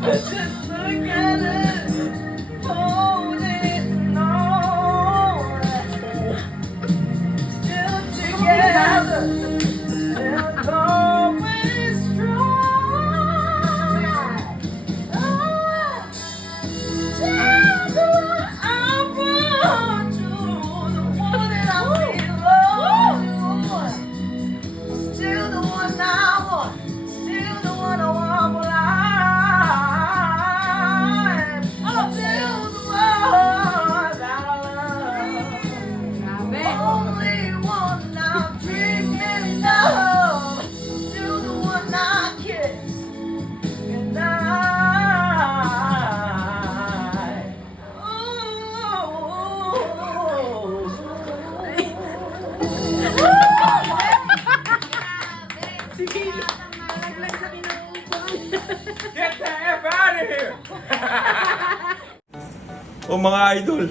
Just look at it, holding on, still together, and always strong. Still the one I want to, the one that I belong to, still the one I want, still the one I want for life. Still the one I love. Only one I'm dreaming of. Still the one I kiss. And Sige, nalaglag sa kinauupuan. Get the F out of here! O mga idol,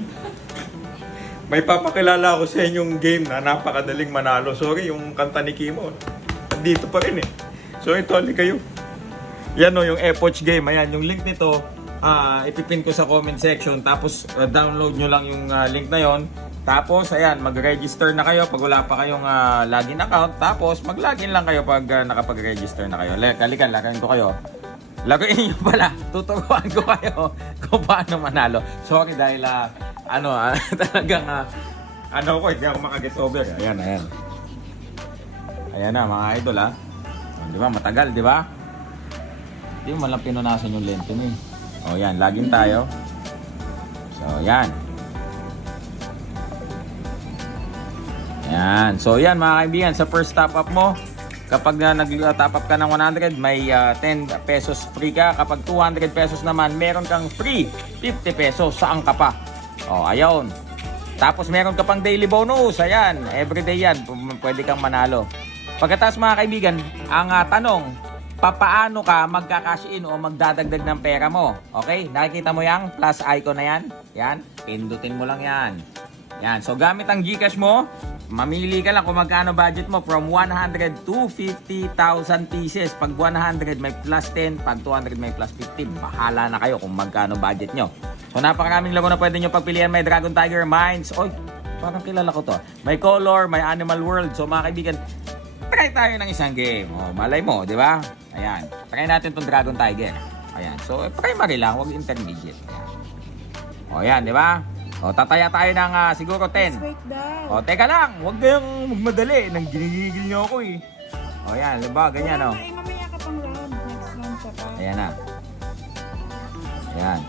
may papakilala ako sa inyong game na napakadaling manalo. Sorry, yung kanta ni Kimo, dito pa rin eh. So ito, hali kayo. Yan o, yung Epoch game. Ayan, yung link nito, ipipin ko sa comment section. Tapos, download nyo lang yung link na yon. Tapos, ayan, mag-register na kayo pag wala pa kayong login account. Tapos, mag-login lang kayo pag nakapag-register na kayo. Kalikan, lagayin ko kayo. Laguin nyo pala, tuturuan ko kayo kung paano manalo. Sorry dahil, talagang, ko, hindi ako makaget over. Ayan, ayan. Ayan na, mga idol, ha. Di ba, matagal, di ba? Hindi mo malang pinunasan yung lente mo, eh. O, yan, login tayo. So, yan. Yan. So, yan, mga kaibigan, sa first top up mo, kapag nag-top up ka ng 100, may 10 pesos free ka. Kapag 200 pesos naman, meron kang free 50 pesos. Saan ka pa? O, ayun. Tapos meron ka pang daily bonus. Ayan, everyday yan. Pwede kang manalo. Pagkatapos mga kaibigan, ang tanong, papaano ka magka-cash in o magdadagdag ng pera mo? Okay? Nakikita mo yung plus icon na yan? Yan. Pindutin mo lang yan. Yan. So, gamit ang GCash mo, mamili ka lang kung magkano budget mo from 100 to 50,000 pieces. Pag 100 may plus 10, pag 200 may plus 15. Bahala na kayo kung magkano budget nyo. So napakaraming laro na pwede nyo pagpilian. May Dragon Tiger Mines. Oy, parang kilala ko to. May Color, may Animal World. So mga kaibigan, try tayo ng isang game. O, malay mo, di ba? Ayan. Try natin tong Dragon Tiger. Ayan. So primary lang, wag intermediate. Ayan. O yan, di ba? O, tataya tayo ng siguro 10. Wait daw. O, teka lang. Huwag kayong magmadali. Nang ginigigil nyo ako eh. O, yan. Diba? Ganyan, o. Mamaya ka pang round. Next round ka pa. Ayan na. Ayan.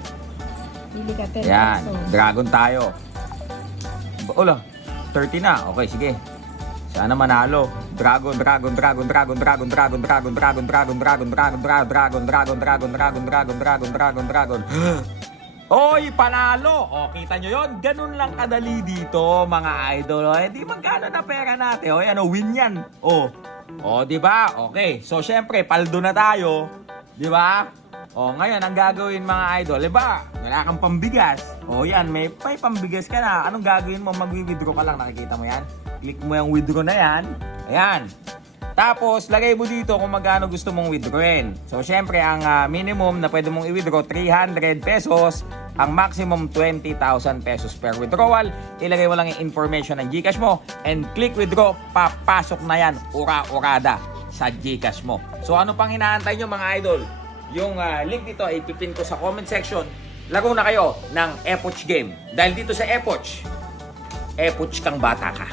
Pili ka 10 Ayan. pesos. Dragon tayo. Ola, 30 na. Okay, sige. Sana manalo. Dragon. Oy, panalo! O, kita nyo yun? Ganun lang kadali dito, mga idol. O, di magkano na pera natin? O, ano, win yan. O, di ba? Okay. So, syempre, paldo na tayo. Di ba? O, ngayon, ang gagawin, mga idol, di ba? Wala kang pambigas. O, yan, may pambigas ka na. Anong gagawin mo? Mag-withdraw ka lang. Nakikita mo yan? Click mo yung withdraw na yan. Ayan. Tapos, lagay mo dito kung magkano gusto mong withdrawin. So, syempre, ang minimum na pwede mong i-withdraw, 300 pesos. Ang maximum, 20,000 pesos per withdrawal. Ilagay mo lang yung information ng GCash mo and click withdraw. Papasok na yan, ura-urada sa GCash mo. So, ano pang hinaantay nyo, mga idol? Yung link dito, ipipin ko sa comment section. Laro na kayo ng Epoch game. Dahil dito sa Epoch kang bata ka.